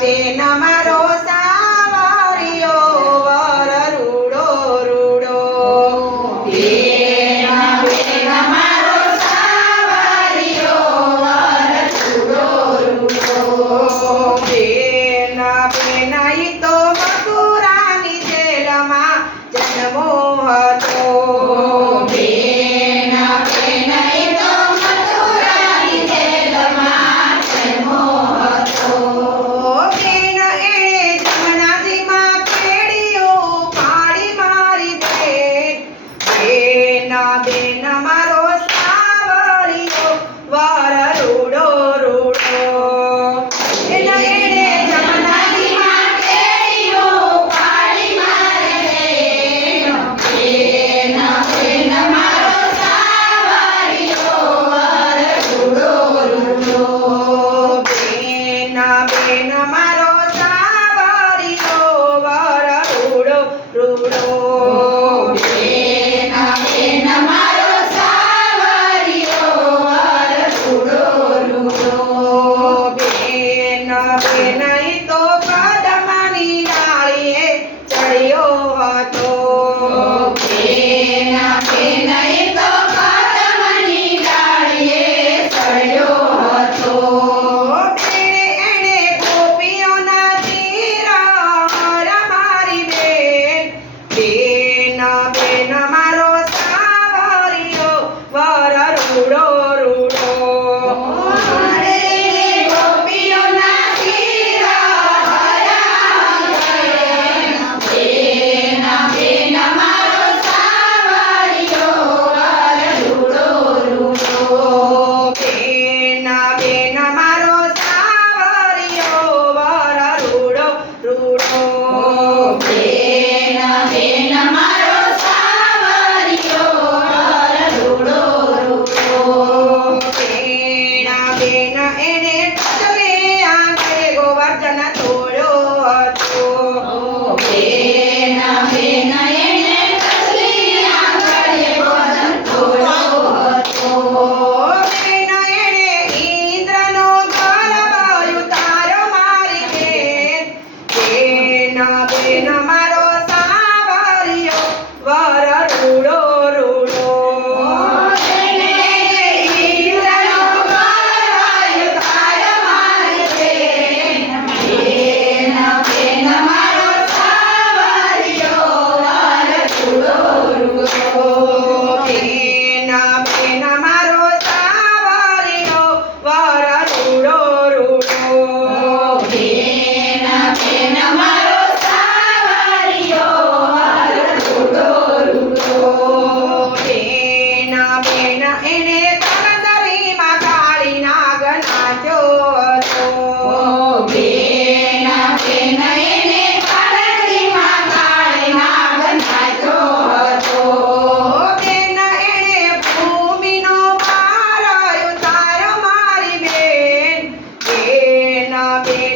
Namah. 呀，对。Namaste.